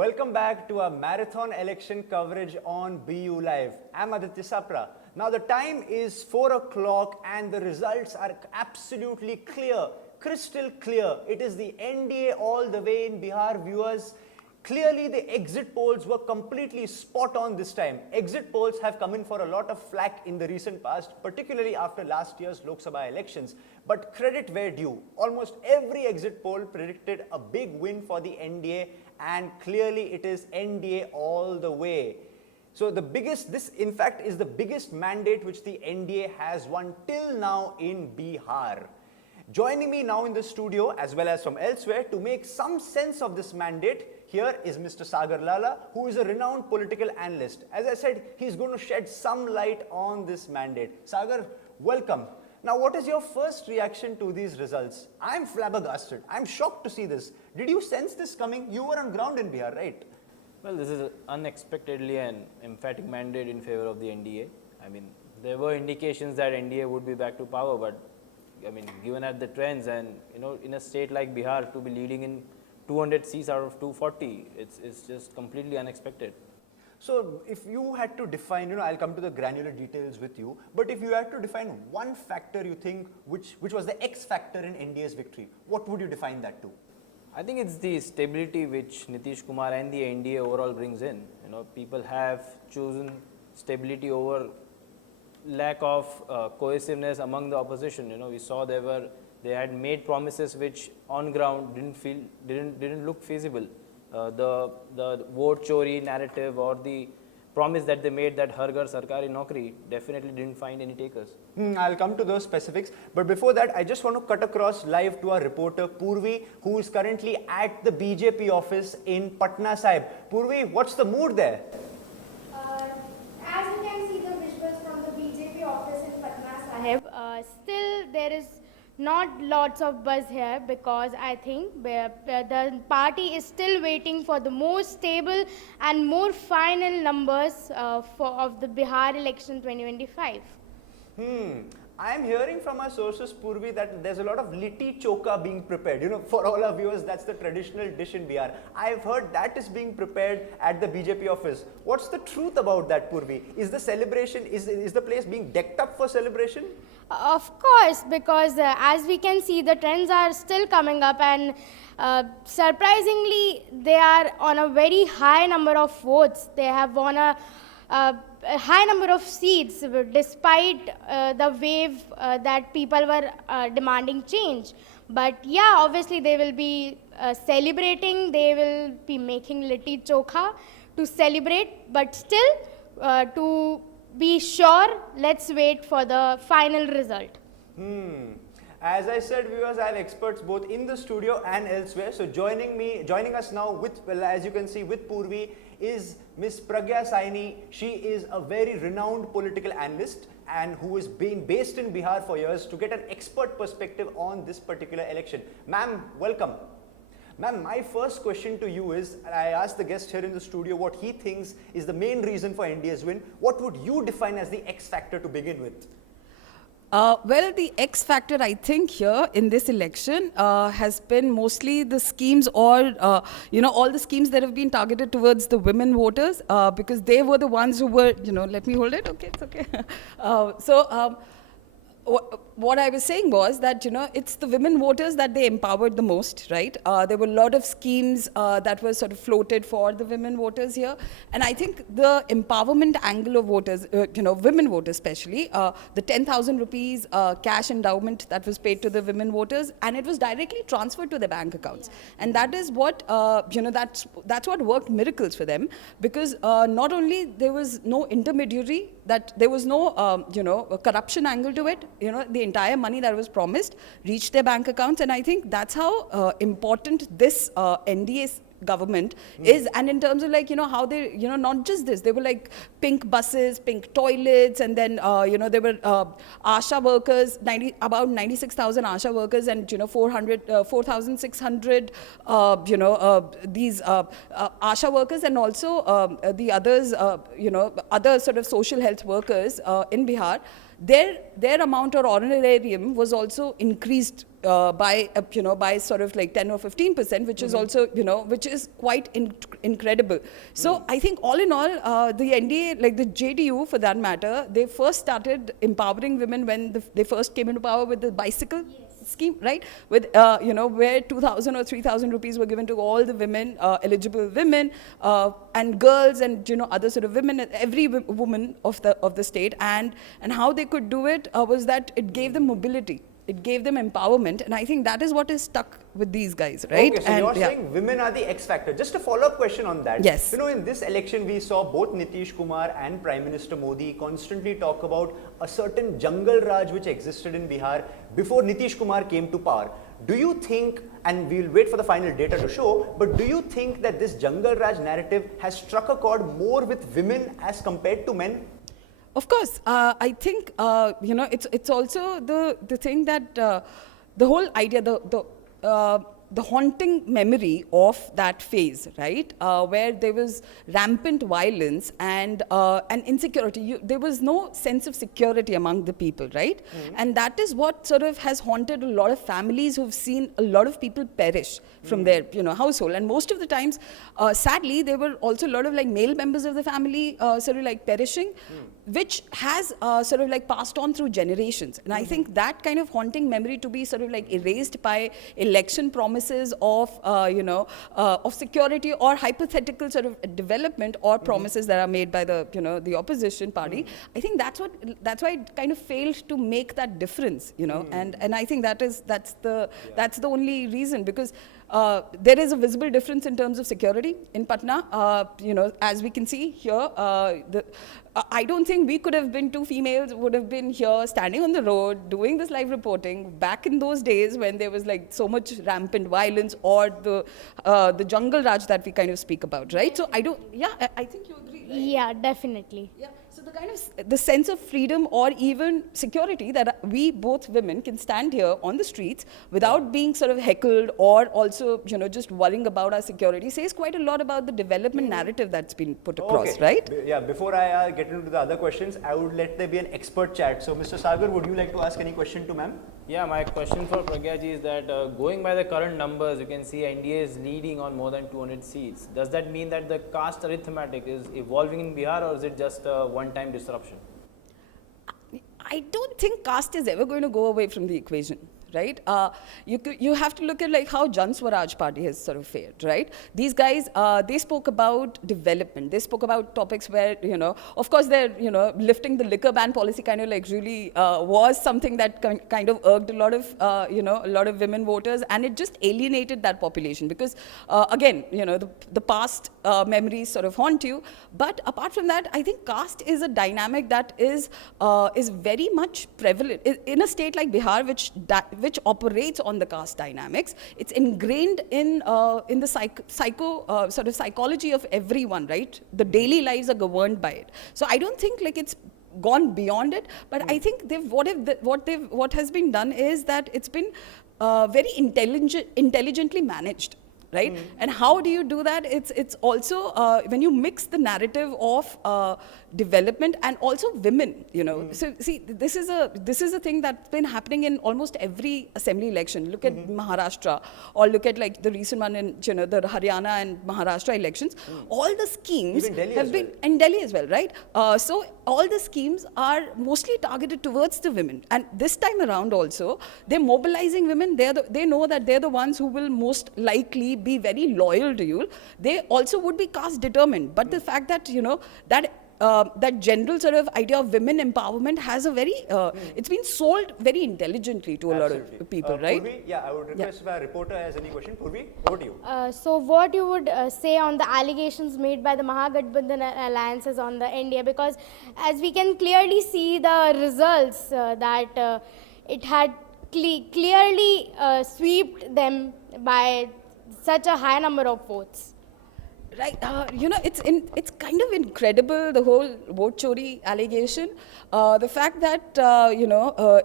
Welcome back to our marathon election coverage on BU Live. I'm Aditya Sapra. Now the time is 4 o'clock and the results are absolutely clear, crystal clear. It is the NDA all the way in Bihar, viewers. Clearly the exit polls were completely spot on this time. Exit polls have come in for a lot of flack in the recent past, particularly after last year's Lok Sabha elections. But credit where due. Almost every exit poll predicted a big win for the NDA, and clearly it is NDA all the way. So this in fact is the biggest mandate which the NDA has won till now in Bihar. Joining me now in the studio as well as from elsewhere to make some sense of this mandate, here is Mr. Sagar Lala, who is a renowned political analyst. As I said, he's going to shed some light on this mandate. Sagar, welcome. Now, what is your first reaction to these results? I'm flabbergasted. I'm shocked to see this. Did you sense this coming? You were on ground in Bihar, right? Well, this is unexpectedly an emphatic mandate in favor of the NDA. I mean, there were indications that NDA would be back to power, but I mean, given at the trends and, in a state like Bihar to be leading in 200 seats out of 240, it's just completely unexpected. So if you had to define, I'll come to the granular details with you, but if you had to define one factor you think which was the X factor in NDA's victory, what would you define that to? I think it's the stability which Nitish Kumar and the NDA overall brings in. People have chosen stability over lack of cohesiveness among the opposition. We saw they had made promises which on ground didn't look feasible. The vote chori narrative or the promise that they made that Har Ghar Sarkari Naukri definitely didn't find any takers. I'll come to those specifics, but before that I just want to cut across live to our reporter Purvi, who is currently at the BJP office in Patna Sahib. Purvi, what's the mood there? As you can see the visuals from the BJP office in Patna Sahib, still there is not lots of buzz here because I think the party is still waiting for the more stable and more final numbers of the Bihar election 2025. I am hearing from our sources, Purvi, that there's a lot of litti choka being prepared. For all our viewers, that's the traditional dish in Bihar. I've heard that is being prepared at the BJP office. What's the truth about that, Purvi? Is the celebration, is the place being decked up for celebration? Of course, because as we can see, the trends are still coming up, and surprisingly, they are on a very high number of votes. They have won a high number of seats despite the wave that people were demanding change. But yeah, obviously they will be celebrating, they will be making litti chokha to celebrate, but still to be sure, let's wait for the final result. As I said, viewers, I have experts both in the studio and elsewhere. So joining us now as you can see, with Purvi is Ms. Pragya Saini. She is a very renowned political analyst and who has been based in Bihar for years to get an expert perspective on this particular election. Ma'am, welcome. Ma'am, my first question to you is, I asked the guest here in the studio what he thinks is the main reason for NDA's win. What would you define as the X factor to begin with? Well, the X factor, I think, here in this election has been mostly the schemes or, all the schemes that have been targeted towards the women voters because they were the ones who were, let me hold it. Okay, it's okay. What I was saying was that, it's the women voters that they empowered the most, right? There were a lot of schemes that were sort of floated for the women voters here. And I think the empowerment angle of voters, women voters especially, the 10,000 rupees cash endowment that was paid to the women voters, and it was directly transferred to their bank accounts. And that is what, that's what worked miracles for them, because not only there was no intermediary, that there was no, corruption angle to it, the entire money that was promised reached their bank accounts, and I think that's how important this NDA government is. And in terms of how they, not just this, they were like pink buses, pink toilets, and then, there were ASHA workers, about 96,000 ASHA workers, and, 4,600, these ASHA workers, and also the others, other sort of social health workers in Bihar. their amount or honorarium was also increased by sort of like 10 or 15%, which is also, which is quite incredible. So I think all in all, the NDA, like the JDU for that matter, they first started empowering women when they first came into power with the bicycle scheme, right? With, where 2,000 or 3,000 rupees were given to all the women, eligible women, and girls and, other sort of women, every woman of the state. And how they could do it was that it gave them mobility. It gave them empowerment, and I think that is what is stuck with these guys, right? Okay, so you're saying women are the X factor. Just a follow-up question on that. Yes. In this election, we saw both Nitish Kumar and Prime Minister Modi constantly talk about a certain jungle raj which existed in Bihar before Nitish Kumar came to power. Do you think, and we'll wait for the final data to show, but do you think that this jungle raj narrative has struck a chord more with women as compared to men? Of course, I think it's also the thing that the whole idea, the haunting memory of that phase, right, where there was rampant violence and insecurity. There was no sense of security among the people, right? And that is what sort of has haunted a lot of families who've seen a lot of people perish from their household. And most of the times, sadly, there were also a lot of like male members of the family sort of like perishing, which has sort of like passed on through generations. And I think that kind of haunting memory to be sort of like erased by election promises of of security or hypothetical sort of development or promises that are made by the the opposition party. I think that's why it kind of failed to make that difference, and I think that's the only reason, because there is a visible difference in terms of security in Patna. As we can see here, I don't think we could have been two females would have been here standing on the road doing this live reporting back in those days when there was like so much rampant violence or the jungle raj that we kind of speak about, right? So I think you agree, right? Yeah, definitely. Yeah. So the kind of the sense of freedom or even security that we both women can stand here on the streets without being sort of heckled or also just worrying about our security says quite a lot about the development narrative that's been put across, right? Yeah. Before I get into the other questions, I would let there be an expert chat. So, Mr. Sagar, would you like to ask any question to ma'am? Yeah, my question for Pragya ji is that going by the current numbers, you can see NDA is leading on more than 200 seats. Does that mean that the caste arithmetic is evolving in Bihar, or is it just a one-time disruption? I don't think caste is ever going to go away from the equation. Right? You have to look at like how Jan Swaraj party has sort of fared, right? These guys, they spoke about development. They spoke about topics where, of course they're, lifting the liquor ban policy kind of like really was something that kind of irked a lot of, a lot of women voters, and it just alienated that population because, again, the past memories sort of haunt you. But apart from that, I think caste is a dynamic that is very much prevalent in a state like Bihar, which operates on the caste dynamics. It's ingrained in the psychology of everyone, right? The daily lives are governed by it. So I don't think like it's gone beyond it, but I think what has been done is that it's been very intelligently managed. Right? And how do you do that? It's also when you mix the narrative of development and also women, So see, this is a thing that's been happening in almost every assembly election. Look at Maharashtra, or look at like the recent one in the Haryana and Maharashtra elections. All the schemes have been in Delhi as well, right? So all the schemes are mostly targeted towards the women. And this time around also, they're mobilizing women. They know that they're the ones who will most likely be very loyal to you. They also would be caste determined. But the fact that, that general sort of idea of women empowerment has a very, it's been sold very intelligently to a lot of people, right? Purvi, I would request if our reporter has any question. Purvi, over to you. So what you would say on the allegations made by the Mahagathbandhan alliances on the NDA, because as we can clearly see the results that it had clearly swept them by such a high number of votes. Right, it's kind of incredible, the whole vote chori allegation. The fact that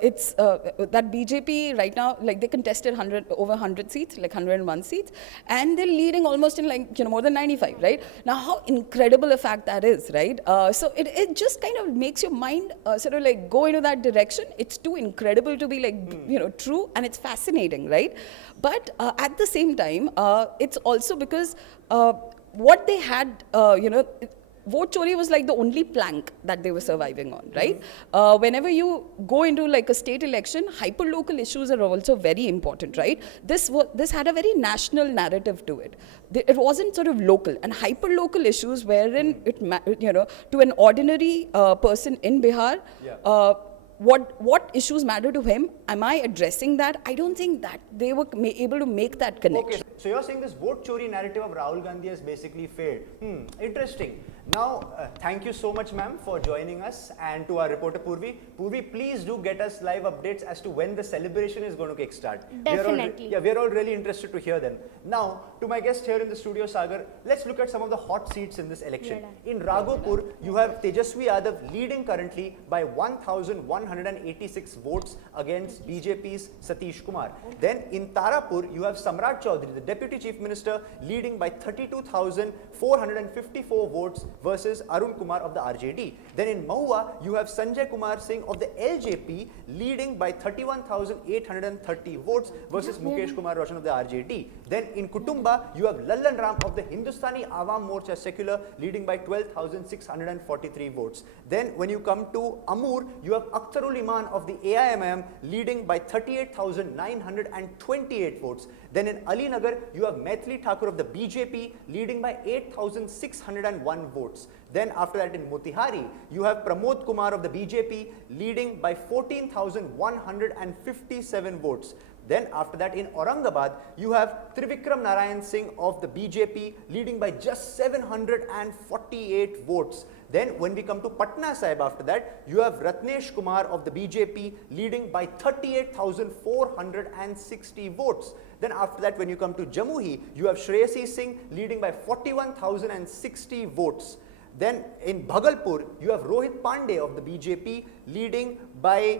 it's that BJP right now, like they contested over 100 seats, like 101 seats, and they're leading almost in like more than 95. Right now, how incredible a fact that is, right? So it just kind of makes your mind sort of like go into that direction. It's too incredible to be like true, and it's fascinating, right? But at the same time, it's also because. What they had, vote chori was like the only plank that they were surviving on, right? Whenever you go into like a state election, hyper-local issues are also very important, right? This had a very national narrative to it. It wasn't sort of local, and hyper-local issues wherein to an ordinary person in Bihar. What issues matter to him? Am I addressing that? I don't think that they were able to make that connection. Okay, so you're saying this vote chori narrative of Rahul Gandhi has basically failed. Interesting. Now, thank you so much, ma'am, for joining us, and to our reporter Purvi. Purvi, please do get us live updates as to when the celebration is going to kickstart. Definitely. We're all really interested to hear them. Now, to my guest here in the studio, Sagar, let's look at some of the hot seats in this election. In Raghopur, you have Tejaswi Yadav leading currently by 1,186 votes against BJP's Satish Kumar. Then in Tarapur, you have Samrat Chaudhary, the Deputy Chief Minister, leading by 32,454 votes versus Arun Kumar of the RJD. Then in Mahua, you have Sanjay Kumar Singh of the LJP leading by 31,830 votes versus Mukesh Kumar Roshan of the RJD. Then in Kutumba, you have Lallan Ram of the Hindustani Awam Morcha Secular leading by 12,643 votes. Then when you come to Amur, you have Akhtarul Iman of the AIMM leading by 38,928 votes. Then in Ali Nagar, you have Maithili Thakur of the BJP leading by 8,601 votes. Then after that in Motihari, you have Pramod Kumar of the BJP leading by 14,157 votes. Then after that in Aurangabad, you have Trivikram Narayan Singh of the BJP leading by just 748 votes. Then when we come to Patna Sahib after that, you have Ratnesh Kumar of the BJP leading by 38,460 votes. Then after that, when you come to Jamui, you have Shreyasi Singh leading by 41,060 votes. Then in Bhagalpur, you have Rohit Pandey of the BJP leading by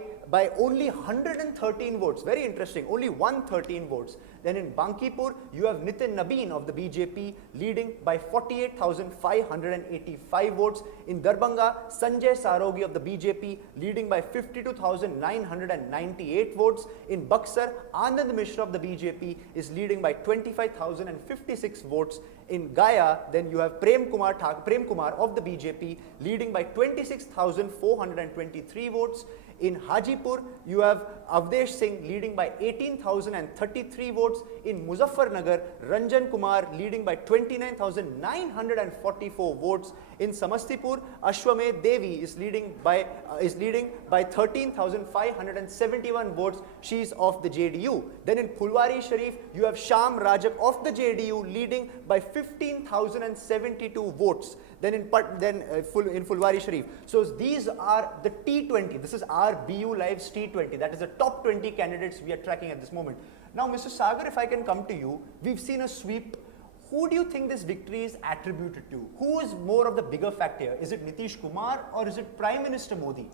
only 113 votes. Very interesting, only 113 votes. Then in Bankipur, you have Nitin Nabeen of the BJP leading by 48,585 votes. In Darbhanga, Sanjay Sarogi of the BJP leading by 52,998 votes. In Buxar, Anand Mishra of the BJP is leading by 25,056 votes. In Gaya, then you have Prem Kumar of the BJP leading by 26,423 votes. In Hajipur, you have Avdesh Singh leading by 18,033 votes. In Muzaffarnagar, Ranjan Kumar leading by 29,944 votes. In Samastipur, Ashwamed Devi is leading by 13,571 votes. She is of the JDU. Then in Phulwari Sharif, you have Sham Rajak of the JDU leading by 15,072 votes. Then in Phulwari Sharif. So these are the T20. This is our BU Live's T20. That is the top 20 candidates we are tracking at this moment. Now, Mr. Sagar, if I can come to you, we've seen a sweep. Who do you think this victory is attributed to? Who is more of the bigger factor? Is it Nitish Kumar or is it Prime Minister Modi?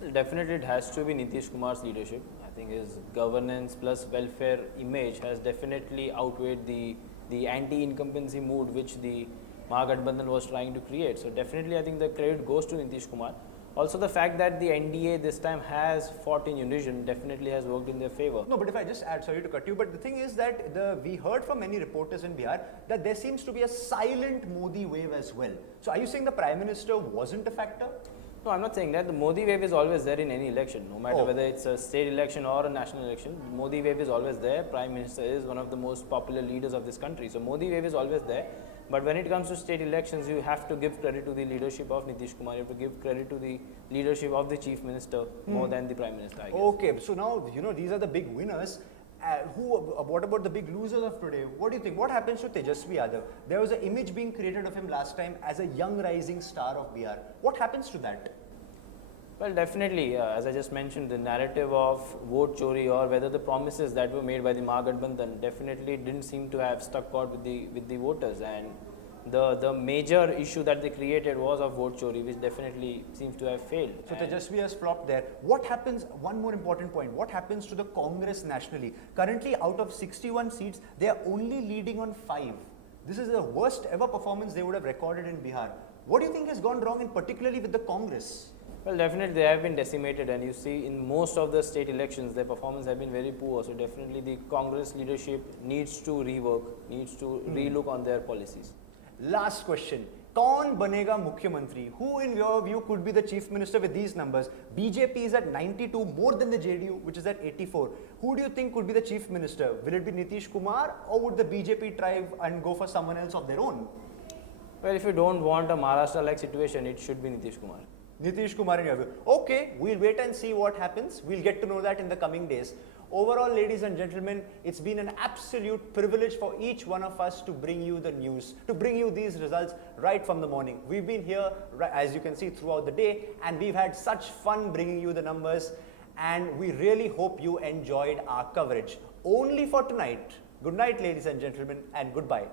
Well, definitely it has to be Nitish Kumar's leadership. I think his governance plus welfare image has definitely outweighed the anti-incumbency mood which the Mahagathbandhan was trying to create. So definitely I think the credit goes to Nitish Kumar. Also the fact that the NDA this time has fought in unison definitely has worked in their favor. No, but if I just add, sorry to cut you, but the thing is that we heard from many reporters in Bihar that there seems to be a silent Modi wave as well. So are you saying the Prime Minister wasn't a factor? No, I'm not saying that. The Modi wave is always there in any election, no matter whether it's a state election or a national election. The Modi wave is always there. Prime Minister is one of the most popular leaders of this country. So Modi wave is always there. But when it comes to state elections, you have to give credit to the leadership of Nitish Kumar. You have to give credit to the leadership of the Chief Minister more than the Prime Minister, I guess. Okay, so now, these are the big winners. What about the big losers of today? What do you think? What happens to Tejaswi Yadav? There was an image being created of him last time as a young rising star of Bihar. What happens to that? Well, definitely, as I just mentioned, the narrative of vote chori or whether the promises that were made by the Mahagathbandhan definitely didn't seem to have stuck out with the voters. And the major issue that they created was of vote chori, which definitely seems to have failed. So Tejasvi has flopped there. What happens, one more important point, what happens to the Congress nationally? Currently out of 61 seats, they are only leading on 5. This is the worst ever performance they would have recorded in Bihar. What do you think has gone wrong, and particularly with the Congress? Well, definitely they have been decimated, and you see in most of the state elections their performance have been very poor. So definitely the Congress leadership needs to rework, needs to relook on their policies. Last question. Kaun banega Mukhyamantri? Who in your view could be the chief minister with these numbers? BJP is at 92, more than the JDU, which is at 84. Who do you think could be the chief minister? Will it be Nitish Kumar, or would the BJP try and go for someone else of their own? Well, if you don't want a Maharashtra-like situation, it should be Nitish Kumar. Nitish Kumar in your view. Okay, we'll wait and see what happens. We'll get to know that in the coming days. Overall, ladies and gentlemen, it's been an absolute privilege for each one of us to bring you the news, to bring you these results right from the morning. We've been here, as you can see, throughout the day, and we've had such fun bringing you the numbers, and we really hope you enjoyed our coverage. Only for tonight. Good night, ladies and gentlemen, and goodbye.